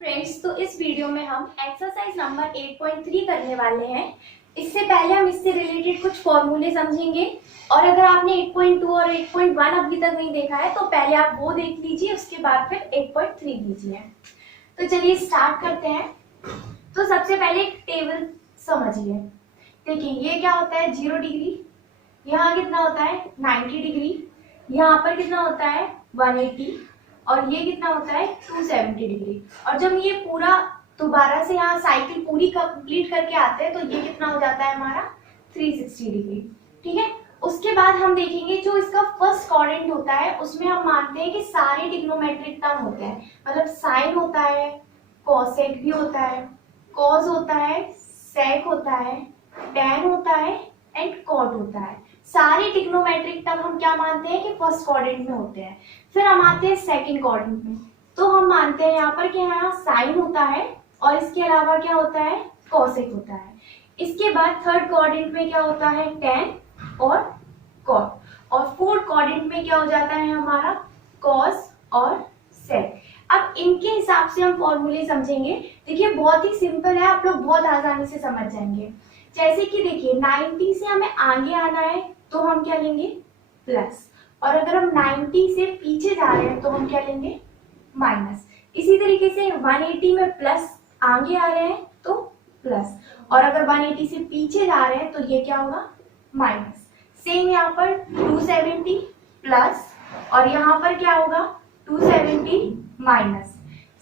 Friends, तो इस video में हम एक्सरसाइज नंबर 8.3 करने वाले हैं। इससे पहले हम इससे रिलेटेड कुछ फॉर्मूले समझेंगे और अगर आपने 8.2 और 8.1 अभी तक नहीं देखा है तो पहले आप वो देख लीजिए, उसके बाद फिर 8.3 कीजिए। तो चलिए स्टार्ट करते हैं। तो सबसे पहले एक टेबल समझिए। देखिए ये क्या होता है 0 डिग्री, यहाँ कितना होता है 90 डिग्री, यहाँ पर कितना होता है 180 और ये कितना होता है 270 डिग्री। और जब ये पूरा दोबारा से यहाँ साइकिल पूरी कंप्लीट करके आते हैं तो ये कितना हो जाता है हमारा 360 डिग्री। ठीक है, उसके बाद हम देखेंगे जो इसका फर्स्ट क्वाड्रेंट होता है उसमें हम मानते हैं कि सारे ट्रिग्नोमेट्रिक टर्म होते हैं, मतलब साइन होता है, कोसेक भी होता है, कॉस होता है, सेक होता है, टैन होता है एंड कॉट होता है। सारे ट्रिग्नोमेट्रिक टर्म हम क्या मानते हैं कि फर्स्ट क्वाड्रेंट में होते हैं। फिर हम आते हैं सेकंड क्वाड्रेंट में, तो हम मानते हैं यहाँ पर कि यहाँ साइन होता है और इसके अलावा क्या होता है कोसेक होता है। इसके बाद थर्ड क्वाड्रेंट में क्या होता है टैन और कॉट, और फोर्थ क्वाड्रेंट में क्या हो जाता है हमारा कॉस और सेक। अब इनके हिसाब से हम फॉर्मूले समझेंगे। देखिए बहुत ही सिंपल है, आप लोग बहुत आसानी से समझ जाएंगे। जैसे कि देखिए 90 से हमें आगे आना है तो हम क्या लेंगे प्लस, और अगर हम 90 से पीछे जा रहे हैं तो हम क्या लेंगे माइनस। इसी तरीके से 180 में प्लस आगे आ रहे हैं तो प्लस, और अगर 180 से पीछे जा रहे हैं तो ये क्या होगा माइनस। सेम यहाँ पर 270 प्लस और यहाँ पर क्या होगा 270 माइनस।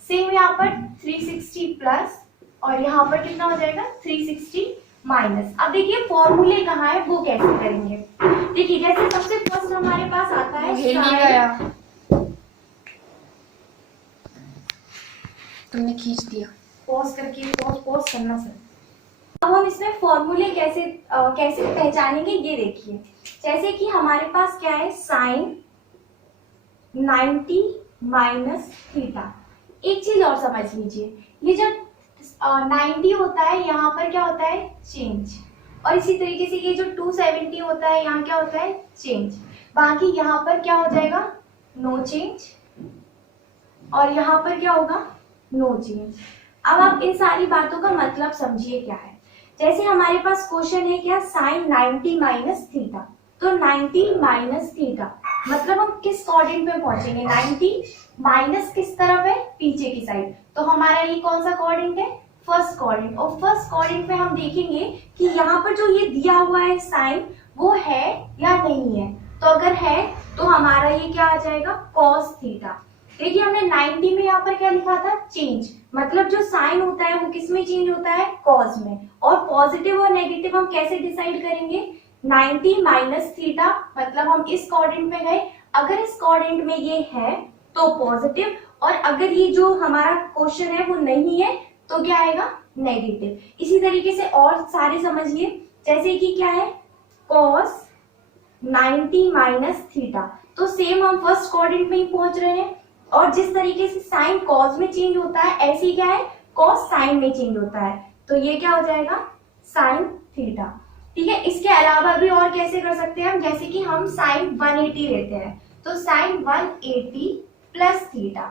सेम यहाँ पर 360 प्लस और यहाँ पर कितना हो जाएगा 360 माइनस। अब देखिए फॉर्मूले कहाँ है वो कैसे करेंगे। देखिए जैसे सबसे फर्स्ट हमारे पास आता है साइन, तुमने खींच दिया। पॉज करके पॉज करना सर। अब हम इसमें फॉर्मूले कैसे पहचानेंगे ये देखिए। जैसे कि हमारे पास क्या है साइन 90 माइनस थीटा। एक चीज और समझ लीजिए, ये जब 90 होता है यहाँ पर क्या होता है चेंज, और इसी तरीके से ये जो 270 होता है यहाँ क्या होता है चेंज। बाकी यहाँ पर क्या हो जाएगा नो चेंज और यहाँ पर क्या होगा नो चेंज। अब आप इन सारी बातों का मतलब समझिए क्या है। जैसे हमारे पास क्वेश्चन है क्या साइन 90 माइनस थीटा, तो 90 माइनस थीटा मतलब हम किस क्वाड्रेंट में पहुंचेंगे। 90 माइनस किस तरफ है पीछे की साइड, तो हमारा ये कौन सा क्वाड्रेंट है फर्स्ट क्वाड्रेंट। और फर्स्ट क्वाड्रेंट में हम देखेंगे कि यहाँ पर जो ये दिया हुआ है साइन वो है या नहीं है, तो अगर है तो हमारा ये क्या आ जाएगा कॉस थीटा। देखिए हमने 90 में यहाँ पर क्या लिखा था चेंज, मतलब जो साइन होता है वो किस में चेंज होता है कॉस में। और पॉजिटिव और नेगेटिव हम कैसे डिसाइड करेंगे 90 माइनस थीटा मतलब हम इस क्वाड्रेंट में गए, अगर इस क्वाड्रेंट में ये है तो पॉजिटिव, और अगर ये जो हमारा क्वेश्चन है वो नहीं है तो क्या आएगा नेगेटिव। इसी तरीके से और सारे समझिए, जैसे कि क्या है कॉस 90 माइनस थीटा, तो सेम हम फर्स्ट क्वाड्रेंट में ही पहुंच रहे हैं। और जिस तरीके से साइन कॉस में चेंज होता है ऐसे ही क्या है कॉस साइन में चेंज होता है, तो ये क्या हो जाएगा साइन थीटा। ठीक है, इसके अलावा भी और कैसे कर सकते हैं हम, जैसे कि हम साइन 180 लेते हैं तो साइन 180 प्लस थीटा,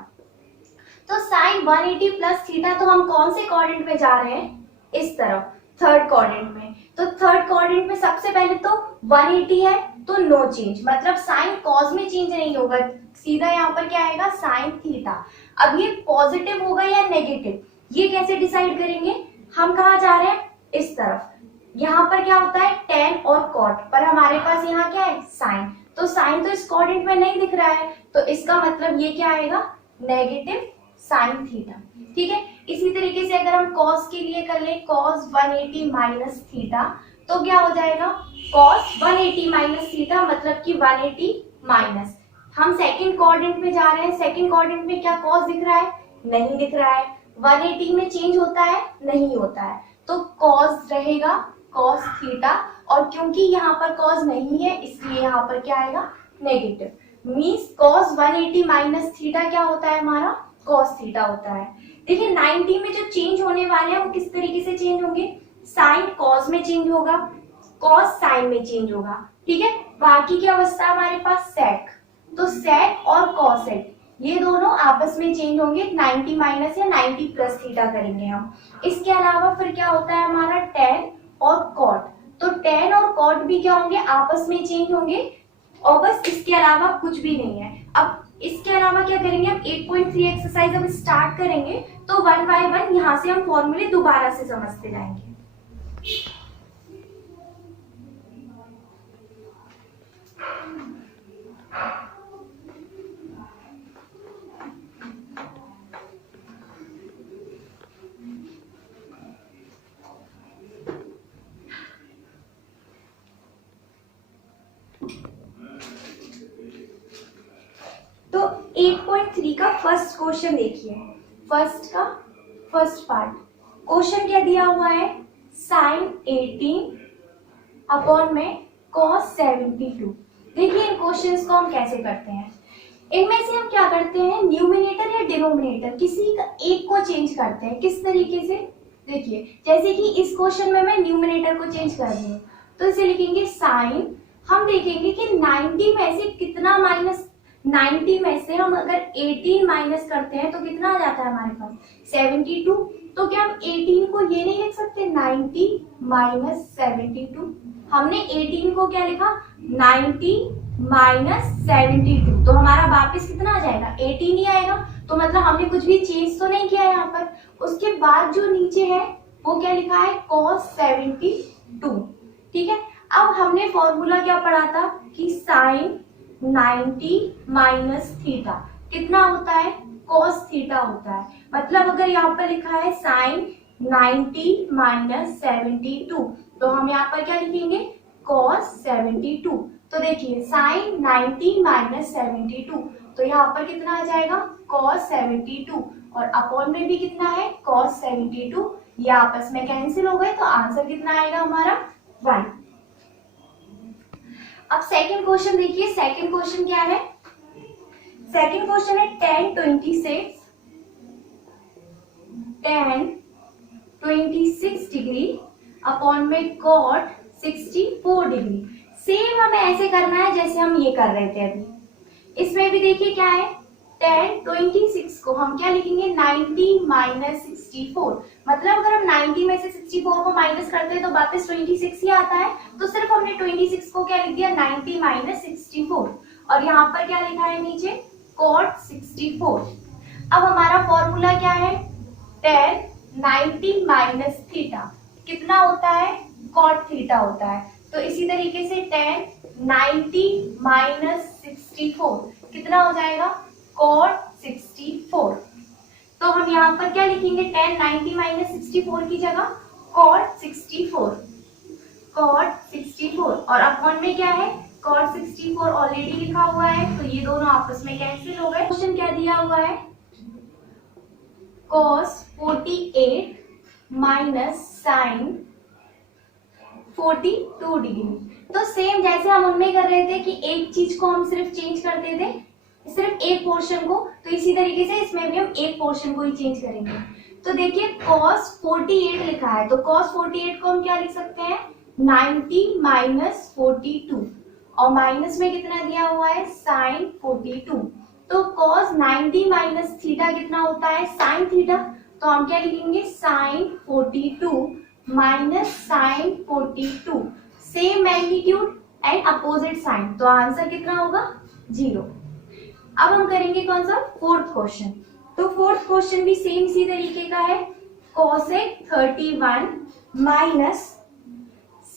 तो साइन 180 प्लस थीटा तो हम कौन से क्वाड्रेंट में जा रहे हैं इस तरफ थर्ड क्वाड्रेंट में। तो थर्ड क्वाड्रेंट में सबसे पहले तो 180 है तो नो चेंज, मतलब साइन कॉस में चेंज नहीं होगा, सीधा यहाँ पर क्या आएगा साइन थीटा। अब ये पॉजिटिव होगा या नेगेटिव ये कैसे डिसाइड करेंगे, हम कहाँ जा रहे हैं इस तरफ, यहाँ पर क्या होता है टेन और कॉट, पर हमारे पास यहाँ क्या है साइन, तो साइन तो इस क्वाड्रेंट में नहीं दिख रहा है तो इसका मतलब ये क्या आएगा नेगेटिव साइन थीटा। ठीक है, इसी तरीके से अगर हम कॉस के लिए कर ले कॉस 180 माइनस थीटा तो क्या हो जाएगा कॉस 180 माइनस थीटा मतलब कि 180 माइनस। हम सेकंड क्वाड्रेंट में जा रहे हैं, सेकंड क्वाड्रेंट में क्या कॉस दिख रहा है नहीं दिख रहा है, 180 में चेंज होता है नहीं होता है, तो कॉस रहेगा कॉस थीटा, और क्योंकि यहाँ पर कॉस नहीं है इसलिए यहाँ पर क्या आएगा negative. Means cos 180 minus theta क्या होता है हमारा कॉस थीटा होता है। देखिए 90 में जो चेंज होने वाले हैं वो किस तरीके से चेंज होंगे, साइन कॉस में चेंज होगा, कॉस साइन में चेंज होगा। ठीक है, बाकी की अवस्था हमारे पास सेक, तो सेक और कॉसेक ये दोनों आपस में चेंज होंगे, 90 माइनस या 90 प्लस थीटा करेंगे हम। इसके अलावा फिर क्या होता है हमारा tan और cot, तो tan और cot भी क्या होंगे, आपस में चेंज होंगे, और बस इसके अलावा कुछ भी नहीं है। अब इसके अलावा क्या करेंगे, हम 8.3 एक्सरसाइज अब स्टार्ट करेंगे, तो वन बाय वन यहाँ से हम फॉर्मूले दोबारा से समझते जाएंगे। तो 8.3 का फर्स्ट क्वेश्चन देखिए, फर्स्ट पार्ट क्वेश्चन क्या दिया हुआ है, sin 18 अपॉन में cos 72। देखिए इन क्वेश्चंस को हम कैसे करते हैं, इनमें से हम क्या करते हैं, न्यूमिनेटर या डिनोमिनेटर किसी का एक को चेंज करते हैं। किस तरीके से, देखिए जैसे कि इस क्वेश्चन में मैं न्यूमिनेटर को चेंज कर रही हूँ, तो इसे लिखेंगे साइन, हम देखेंगे कि 90 में से कितना माइनस, 90 में से हम अगर 18 माइनस करते हैं तो कितना आ जाता है हमारे पास 72। तो क्या हम 18 को ये नहीं लिख सकते 90 माइनस 72, हमने 18 को क्या लिखा 90 माइनस 72, तो हमारा वापस कितना आ जाएगा 18 ही आएगा। तो मतलब हमने कुछ भी चेंज तो नहीं किया यहाँ पर। उसके बाद जो नीचे है वो क्या लिखा है cos 72, ठीक है। अब हमने फॉर्मूला क्या पढ़ा था कि साइन 90 माइनस थीटा कितना होता है, cos थीटा होता है। मतलब अगर यहाँ पर लिखा है साइन 90 माइनस 72, तो हम यहाँ पर क्या लिखेंगे cos 72। तो देखिए साइन 90 माइनस 72, तो यहाँ पर कितना आ जाएगा cos 72, और अपॉन में भी कितना है cos 72, ये आपस में कैंसिल हो गए, तो आंसर कितना आएगा हमारा 1। अब सेकंड क्वेश्चन देखिए, सेकंड क्वेश्चन क्या है, सेकंड क्वेश्चन है tan 26 डिग्री अपॉन में cot 64 डिग्री। सेम हमें ऐसे करना है जैसे हम ये कर रहे थे अभी। इसमें भी देखिए क्या है, tan 26 को हम क्या लिखेंगे 90 माइनस 64, मतलब अगर हम 90 में से 64 को माइनस करते हैं तो वापस 26 ही आता है, तो सिर्फ हमने 26 को क्या लिख दिया 90 माइनस 64, और यहाँ पर क्या लिखा है नीचे cot 64। अब हमारा फॉर्मूला क्या है, tan 90 माइनस थीटा कितना होता है cot थीटा होता है। तो इसी तरीके से tan 90 माइनस 64 कितना हो जाएगा cot 64। तो हम यहाँ पर क्या लिखेंगे tan 90 माइनस 64 की जगह cot 64, और अपॉन में क्या है cot 64 ऑलरेडी लिखा हुआ है, तो ये दोनों आपस में कैंसिल हो गए। क्वेश्चन क्या दिया हुआ है, cos 48 माइनस sin 42 डिग्री। तो सेम जैसे हम उनमें कर रहे थे कि एक चीज को हम सिर्फ चेंज करते थे, सिर्फ एक पोर्शन को, तो इसी तरीके से इसमें भी हम एक पोर्शन को ही चेंज करेंगे। तो देखिए cos 48 लिखा है, तो cos 48 को हम क्या लिख सकते हैं 90 माइनस 42, और माइनस में कितना दिया हुआ है sin 42, तो cos 90 माइनस थीटा कितना होता है sin थीटा, तो हम क्या लिखेंगे sin 42 minus sin 42, same magnitude and opposite sign, तो आंसर कितना होगा 0। अब हम करेंगे कौन सा फोर्थ क्वेश्चन, तो फोर्थ क्वेश्चन भी सेम इसी तरीके का है, cosec 31 माइनस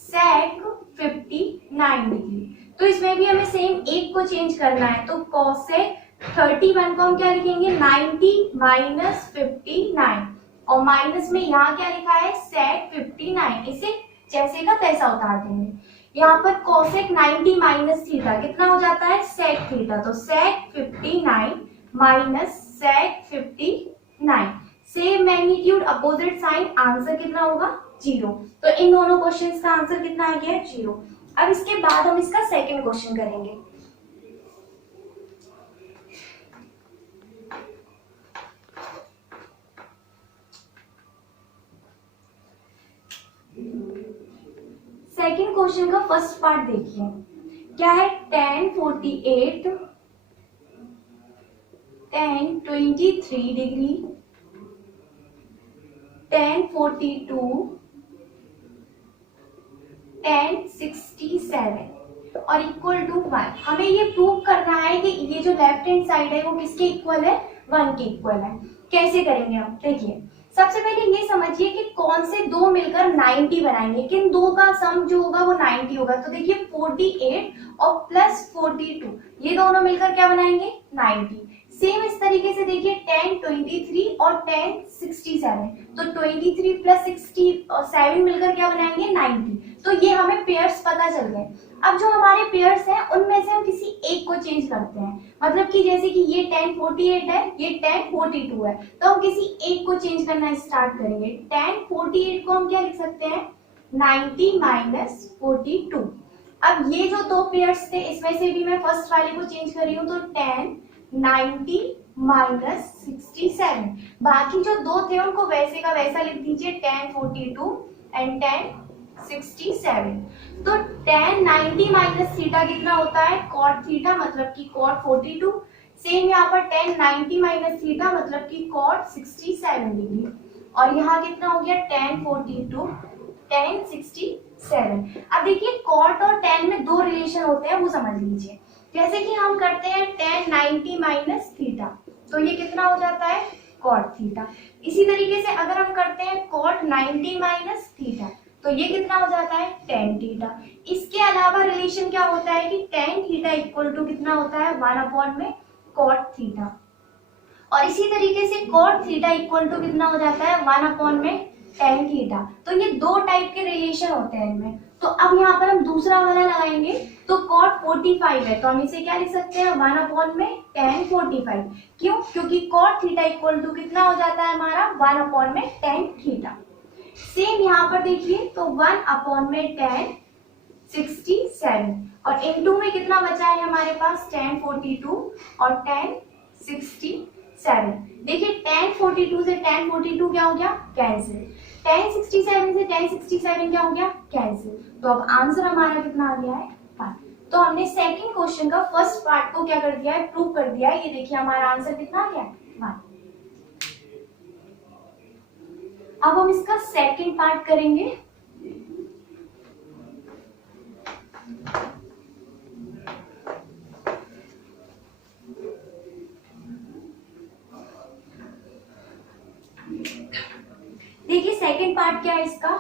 sec 59 डिग्री। तो इसमें भी हमें सेम एक को चेंज करना है, तो cosec 31 को हम क्या लिखेंगे 90 माइनस 59, और माइनस में यहाँ क्या लिखा है sec 59, इसे जैसे का तैसा उतार देंगे। यहाँ पर cosec 90 माइनस थीटा कितना हो जाता है sec थीटा, तो sec 59 minus sec 59, same magnitude opposite sign, answer कितना होगा 0। तो इन दोनों क्वेश्चंस का आंसर कितना आ गया 0। अब इसके बाद हम इसका सेकंड क्वेश्चन करेंगे। सेकंड क्वेश्चन का फर्स्ट पार्ट देखिए क्या है, tan tan 23 degree, tan 42, tan 67 और इक्वल टू 1। हमें ये प्रूव करना है कि ये जो लेफ्ट हैंड साइड है वो किसके इक्वल है, 1 के इक्वल है। कैसे करेंगे हम, देखिए सबसे पहले ये समझिए कि कौन से दो मिलकर 90 बनाएंगे, किन दो का सम जो होगा वो 90 होगा। तो देखिए 48 और प्लस 42 ये दोनों मिलकर क्या बनाएंगे, 90। सेम इस तरीके से देखिए tan 23 और tan 67, तो 23 प्लस 67 मिलकर क्या बनाएंगे, 90। तो ये हमें पेयर्स पता चल गए। अब जो हमारे पेयर्स हैं उनमें से हम किसी एक को चेंज करते हैं, मतलब कि जैसे कि ये tan 48 है, ये tan 42 है, तो हम किसी एक को चेंज करना स्टार्ट करेंगे। tan 48 को हम क्या लिख सकते हैं, 90 माइनस 42। अब ये जो दो पेयर्स थे इसमें से भी मैं फर्स्ट वाले को चेंज कर रही हूँ, तो tan 90 माइनस 67। बाकी जो दो थे उनको वैसे का वैसा लिख दीजिए, tan 42 एंड tan 67। तो tan 90 माइनस थीटा कितना होता है, cot थीटा, मतलब कि cot 42। सेम यहाँ पर tan 90 माइनस थीटा मतलब कि cot 67 डिग्री, और यहाँ कितना हो गया tan 42 tan 67। अब देखिए cot और tan में दो रिलेशन होते हैं, वो समझ लीजिए। जैसे कि हम करते हैं tan 90 माइनस थीटा, तो ये कितना हो जाता है, cot थीटा। इसी तरीके से अगर हम करते हैं cot 90 माइनस थीटा, तो ये कितना हो जाता है, tan थीटा। इसके अलावा रिलेशन क्या होता है कि tan थीटा इक्वल टू कितना होता है, 1 में cot थीटा, और इसी तरीके से cot थीटा इक्वल टू कितना हो जाता है, 1 में tan थीटा। तो ये दो टाइप के रिलेशन होते हैं इनमें। तो अब यहाँ पर हम दूसरा वाला लगाएंगे, तो cot 45 है, तो हम इसे क्या लिख सकते हैं, 1 में tan 45। क्यों, क्योंकि cot थीटा इक्वल टू कितना हो जाता है हमारा, 1 में tan थीटा। सेम यहाँ पर देखिए, तो 1 में tan 67, और इनटू में कितना बचा है हमारे पास, tan 42 और tan 67। देखिए tan 42 से tan 42 क्या हो गया, कैंसिल। tan 67 से tan 67 क्या हो गया, कैंसिल। तो अब आंसर हमारा कितना आ गया है, 1। तो हमने सेकंड क्वेश्चन का फर्स्ट पार्ट को क्या कर दिया है, प्रूव कर दिया है। ये देखिए हमारा आंसर कितना आ गया, 1। अब हम इसका सेकंड पार्ट करेंगे। देखिए सेकंड पार्ट क्या है इसका,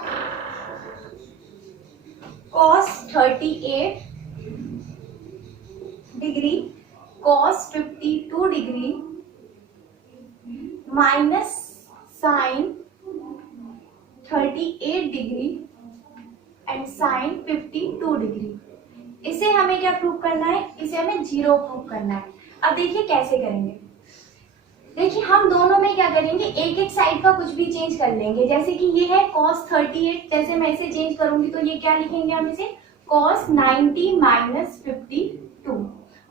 cos 38 degree cos 52 degree minus sin 38 degree and sin 52 degree. इसे हमें क्या प्रूव करना है, इसे हमें 0 प्रूव करना है। अब देखिए कैसे करेंगे। देखिए हम दोनों में क्या करेंगे, एक एक साइड का कुछ भी चेंज कर लेंगे। जैसे कि ये है cos 38, जैसे मैं इसे चेंज करूंगी तो ये क्या लिखेंगे हम इसे, cos 90 माइनस 52,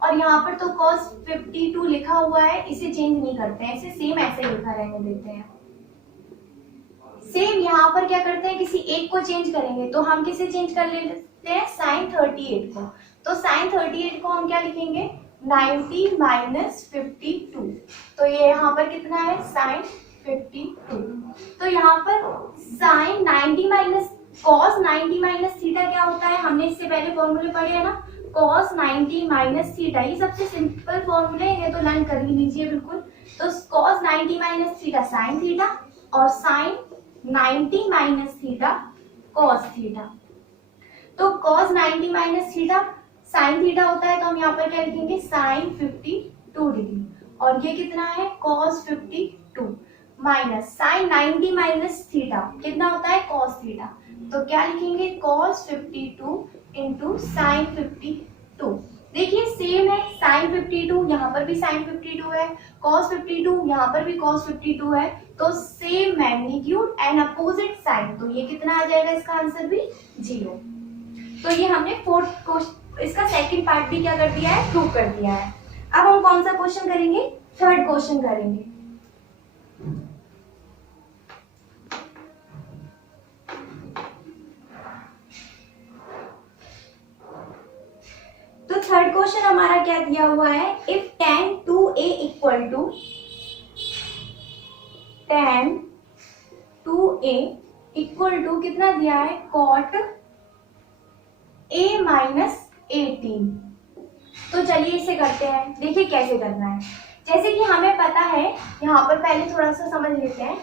और यहाँ पर तो cos 52 लिखा हुआ है, इसे चेंज नहीं करते हैं, इसे सेम ऐसे लिखा रहने देते हैं। सेम यहाँ पर क्या करते हैं, किसी एक को चेंज करेंगे, तो हम किसे चेंज कर लेते हैं, sin 38 को। तो sin 38 को हम क्या लिखेंगे, 90 माइनस 52, तो ये यहाँ पर कितना है, sin 52। तो यहाँ पर sin 90 minus cos 90 minus theta क्या होता है, हमने इससे पहले फॉर्मूले पढ़े हैं ना, cos 90 माइनस थीटा। ये सबसे सिंपल फॉर्मूले है, तो लर्न कर ही लीजिए बिल्कुल। तो cos 90 minus theta sin theta, और sin 90 minus theta cos theta. तो cos 90 minus theta sin theta होता है, तो हम यहाँ पर क्या लिखेंगे, sin 52 डिग्री, और ये कितना है, cos 52 minus sin 90 minus theta कितना होता है, cos थीटा। तो क्या लिखेंगे, cos 52 इंटू sin 52। देखिए सेम है, sin 52 यहाँ पर भी sin 52 है, cos 52 यहाँ पर भी cos 52 है, तो same magnitude and opposite side, तो ये कितना आ जाएगा, इसका आंसर भी 0। तो ये हमने फोर्थ क्वेश्चन, इसका सेकंड पार्ट भी क्या कर दिया है, प्रूव कर दिया है। अब हम कौन सा क्वेश्चन करेंगे, थर्ड क्वेश्चन करेंगे। तो थर्ड क्वेश्चन हमारा क्या दिया हुआ है, if tan 2a equal to tan 2a equal to कितना दिया है, cot a माइनस 18। तो चलिए इसे करते हैं, देखिए कैसे करना है। जैसे कि हमें पता है, यहाँ पर पहले थोड़ा सा समझ लेते हैं।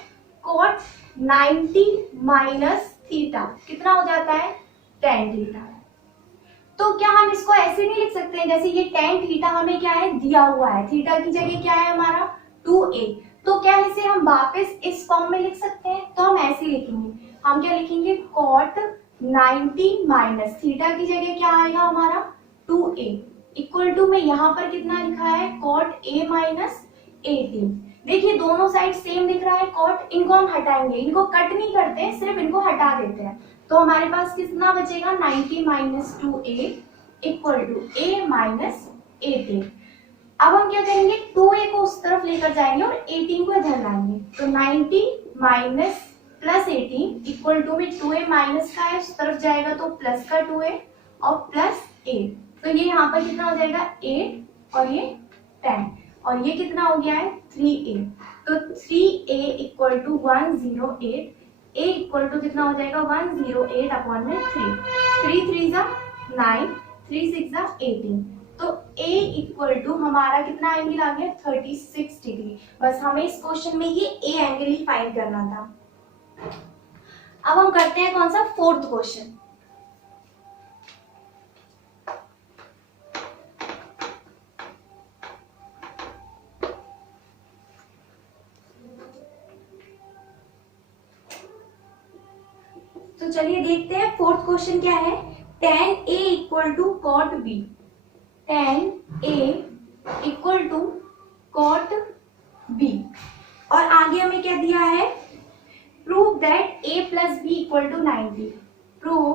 cot 90 माइनस थीटा कितना हो जाता है, tan थीटा। तो क्या हम इसको ऐसे नहीं लिख सकते हैं, जैसे ये tan थीटा हमें क्या है, दिया हुआ है, थीटा की जगह क्या है हमारा 2a। तो क्या इसे हम वापस इस फॉर्म में लिख सकते हैं, तो हम ऐसे लिखेंगे। हम क्या लिखेंगे, cot 90 माइनस थीटा की जगह क्या आएगा हमारा 2a इक्वल टू में यहाँ पर कितना लिखा है, cot a माइनस 18। देखिए दोनों साइड सेम दिख रहा है cot, इनको हम हटाएंगे, इनको कट नहीं करते, सिर्फ इनको हटा देते हैं। तो हमारे पास कितना बचेगा, 90 minus 2a equal to a minus 18। अब हम क्या करेंगे, 2a को उस तरफ लेकर जाएंगे और 18 को इधर लाएंगे। तो 90 माइनस प्लस 18 इक्वल टू में 2a माइनस का है, उस तरफ जाएगा तो प्लस का 2a और प्लस 8। तो ये यहाँ पर कितना हो जाएगा 8 और ये 10 और ये कितना हो गया है 3a। तो 3a equal to 108, a equal to कितना हो जाएगा 108 अपॉन में 3, 3 3 जा 9, 3 6 जा 18। तो a इक्वल टू हमारा कितना एंगल आ गया 36 डिग्री। बस हमें इस क्वेश्चन में ये a एंगल ही फाइंड करना था। अब हम करते हैं कौन सा, फोर्थ क्वेश्चन। तो चलिए देखते हैं फोर्थ क्वेश्चन क्या है। tan a equal to cot b, tan a equal to cot b और आगे हमें क्या दिया है, prove that a plus b equal to 90। Prove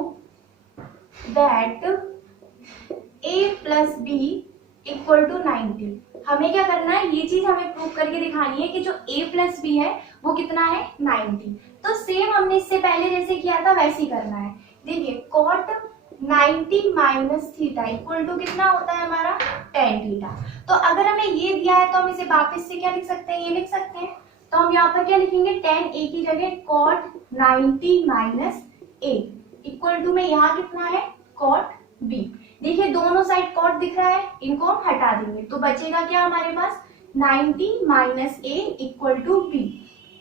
that a plus b equal to 90। हमें क्या करना है, ये चीज हमें प्रूव करके दिखानी है कि जो a प्लस b है वो कितना है 90। तो सेम हमने इससे पहले जैसे किया था वैसे ही करना है। देखिए cot 90 minus theta equal to कितना होता है हमारा tan थीटा। तो अगर हमें ये दिया है तो हम इसे वापस से क्या लिख सकते हैं, ये लिख सकते हैं। तो हम यहाँ पर क्या लिखेंगे, tan a की जगह cot 90 minus a equal to में यहाँ कितना है cot b। देखिए दोनों साइड cot दिख रहा है, इनको हम हटा देंगे तो बचेगा क्या हमारे पास 90 minus a equal to b।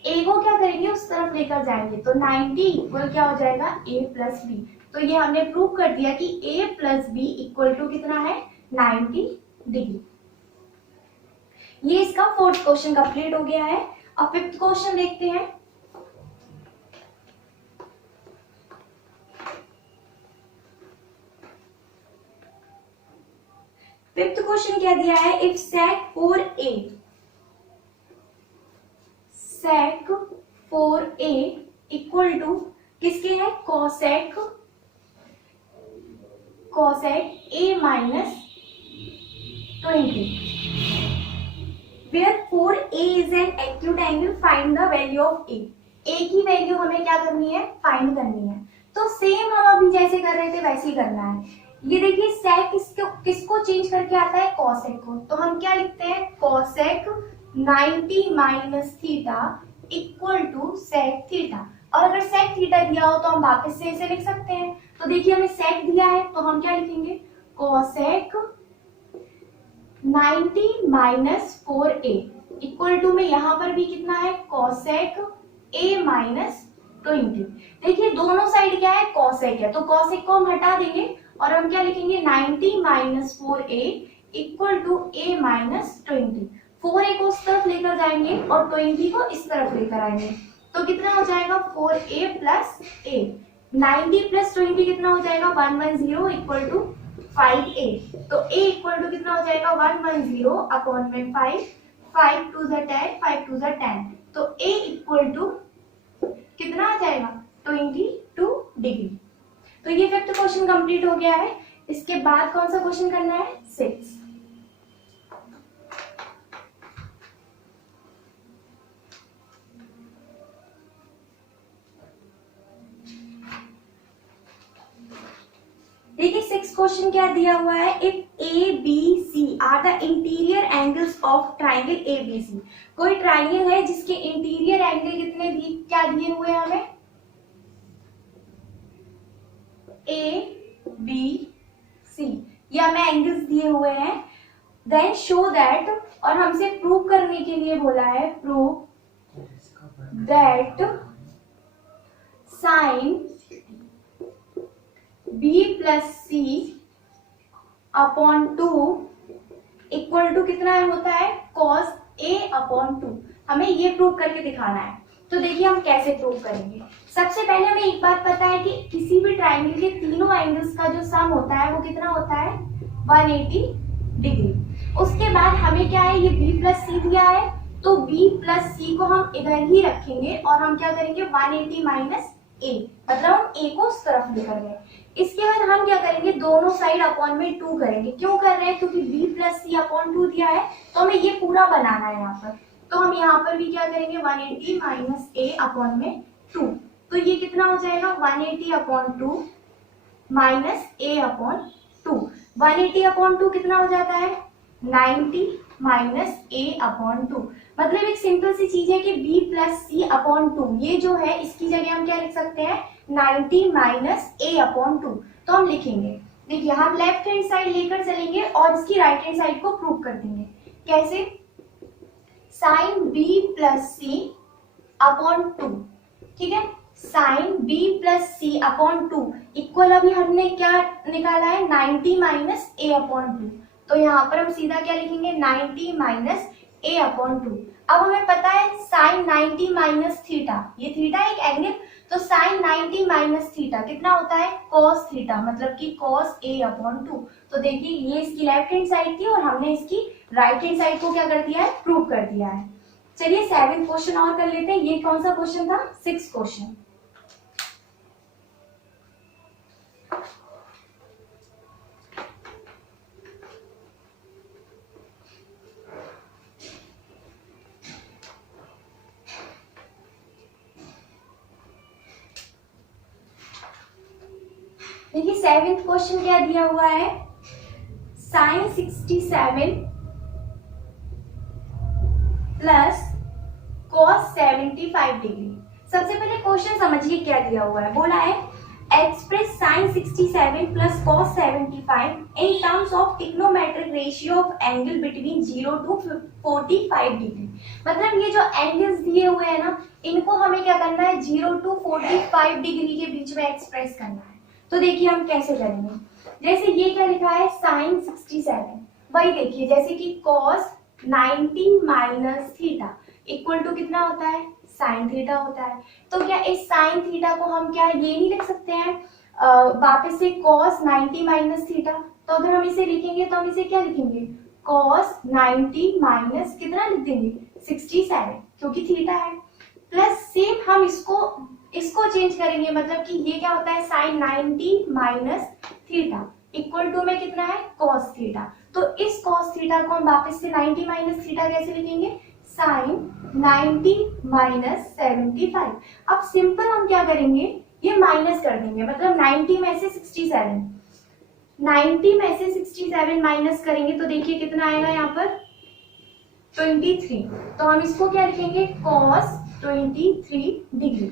a को क्या करेंगे, उस तरफ लेकर जाएंगे तो 90 इक्वल क्या हो जाएगा a प्लस b। तो ये हमने प्रूव कर दिया कि a plus b equal to कितना है 90 डिग्री। ये इसका फोर्थ क्वेश्चन कंप्लीट हो गया है। अब फिफ्थ क्वेश्चन देखते हैं। फिफ्थ क्वेश्चन क्या दिया है, if sec 4a, sec 4a equal to किसके है, cosec a minus 20, where 4a is an acute angle, find the value of a। a की वैल्यू हमें क्या करनी है, फाइंड करनी है। तो सेम हम अभी जैसे कर रहे थे वैसे ही करना है। ये देखिए sec किसको चेंज करके आता है, cosec को। तो हम क्या लिखते हैं, cosec 90 minus theta equal to sec theta. और अगर sec थीटा दिया हो तो हम वापस से इसे लिख सकते हैं। तो देखिए हमें sec दिया है तो हम क्या लिखेंगे, cosec 90 minus 4a equal to में यहाँ पर भी कितना है cosec a माइनस 20। देखिए दोनों साइड क्या है, cosec है, तो cosec को हम हटा देंगे और हम क्या लिखेंगे 90 minus 4a equal to a minus 20। 4a को उस तरफ लेकर जाएंगे और 20 को इस तरफ लेकर आएंगे तो कितना हो जाएगा 4a प्लस a। 90 प्लस 20 कितना हो जाएगा 110 इक्वल टू 5a। तो a इक्वल टू कितना हो जाएगा 110 अपॉन में 5, 5 2 जा 10, 5 2 जा 10। तो a इक्वल टू कितना आ जाएगा 22 डिग्री। तो ये फिफ्थ क्वेश्चन कंप्लीट हो गया है। इसके बाद कौन सा क्वेश्चन करना है, 6। देखिए 6 क्वेश्चन क्या दिया हुआ है, if A B C are the interior angles of triangle A B C. कोई ट्राइंगल है जिसके इंटीरियर एंगल कितने क्या दिए हुए हैं हमें, ए बी सी, ये हमें एंगल्स दिए हुए हैं। देन शो दैट, और हमसे प्रूव करने के लिए बोला है, prove that sine B plus C upon 2 equal to कितना होता है, कॉस ए अपॉन 2। हमें ये प्रूव करके दिखाना है। तो देखिए हम कैसे प्रूव करेंगे। सबसे पहले हमें एक बात पता है कि किसी भी ट्राइंगल के तीनों एंगल्स का जो सम होता है वो कितना होता है, 180 डिग्री। उसके बाद हमें क्या है, ये b प्लस सी दिया है, तो b प्लस सी को हम इधर ही रखेंगे और हम क्या करेंगे, 180 माइनस a, मतलब हम a को उस तरफ लेकर गए। इसके बाद हम क्या करेंगे, दोनों साइड अपॉन में 2 करेंगे। क्यों कर रहे हैं, क्योंकि b प्लस सी अपॉन 2 दिया है, तो हमें ये पूरा बनाना है यहाँ पर। तो हम यहाँ पर भी क्या करेंगे, 180 माइनस a अपॉन में 2, तो ये कितना हो जाएगा, 180 upon 2 minus a upon 2। 180 upon 2 कितना हो जाता है, 90 माइनस a अपॉन 2। मतलब एक सिंपल सी चीज है कि b प्लस सी अपॉन 2, ये जो है इसकी जगह हम क्या लिख सकते हैं, 90 माइनस a अपॉन 2। तो हम लिखेंगे, देखिए हम लेफ्ट हैंड साइड लेकर चलेंगे और इसकी राइट हैंड साइड को प्रूव कर देंगे। कैसे, sign b plus C upon 2, ठीक है, sign b plus C upon 2 equal, अभी हमने क्या निकाला है, 90 माइनस a अपॉन 2। तो यहाँ पर हम सीधा क्या लिखेंगे, 90 माइनस a अपॉन 2। अब हमें पता है साइन 90 माइनस थीटा, ये थीटा एक एंगल, तो साइन 90 माइनस थीटा कितना होता है, कॉस थीटा, मतलब कि कॉस a अपॉन 2। तो देखिए ये इसकी लेफ्ट हैंड साइड थी और हमने इसकी राइट हैंड साइड को क्या कर दिया है, प्रूव कर दिया है। चलिए 7 क्वेश्चन और कर लेते हैं। ये कौन सा क्वेश्चन था, 6 क्वेश्चन। देखिए 7th क्वेश्चन क्या दिया हुआ है, साइन 67 प्लस कॉस 75 डिग्री। सबसे पहले क्वेश्चन समझिए क्या दिया हुआ है, बोला है express sine 67 plus cos 75 in terms of trigonometric ratio of angle between 0 to 45 degree. मतलब ये जो एंगल्स दिए हुए हैं ना, इनको हमें क्या करना है, 0 टू 45 डिग्री के बीच में एक्सप्रेस करना है। तो देखिए हम कैसे करेंगे, जैसे ये क्या लिखा है, साइन 67, वही देखिए जैसे कि cos 90 minus theta equal to कितना होता है, साइन थीटा होता है। तो क्या इस साइन थीटा को हम क्या ये नहीं लिख सकते हैं वापस से, कॉस 90 माइनस थीटा। तो अगर हम इसे लिखेंगे तो हम इसे क्या लिखेंगे, कॉस 90 माइनस कितना लिख देंगे, 67, क्योंकि थीटा है। प्लस सेम हम इसको चेंज करेंगे, मतलब कि ये क्या होता है, sine 90 minus theta equal to में कितना है, कॉस थीटा। तो इस कॉस थीटा को हम वापस से 90 माइनस थीटा कैसे लिखेंगे, साइन 90 माइनस 75। अब सिंपल हम क्या करेंगे, ये माइनस कर देंगे, मतलब 90 में से 67, 90 में से 67 माइनस करेंगे तो देखिए कितना आएगा यहाँ पर, 23। तो हम इसको क्या लिखेंगे, cos 23 डिग्री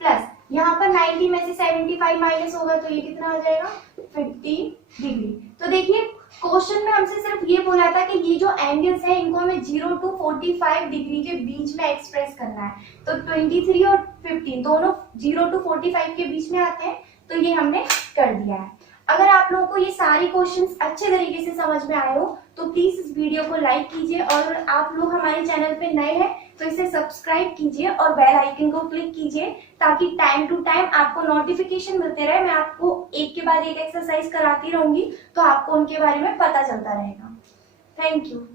प्लस यहाँ पर 90 में से 75 माइनस होगा तो ये कितना आ जाएगा, 50 डिग्री। तो देखिए क्वेश्चन में हमसे सिर्फ ये बोला था कि ये जो एंगल्स है इनको हमें 0 टू 45 डिग्री के बीच में एक्सप्रेस करना है। तो 23 और 15 दोनों 0 टू 45 के बीच में आते हैं, तो ये हमने कर दिया है। अगर आप लोगों को ये सारी क्वेश्चंस अच्छे तरीके से समझ में आए हो तो प्लीज इस वीडियो को लाइक कीजिए, और आप लोग हमारे चैनल पे नए हैं तो इसे सब्सक्राइब कीजिए और बेल आइकन को क्लिक कीजिए, ताकि टाइम टू टाइम आपको नोटिफिकेशन मिलते रहे। मैं आपको एक के बाद एक एक्सरसाइज कराती रहूंगी, तो आपको उनके बारे में पता चलता रहेगा। Thank you.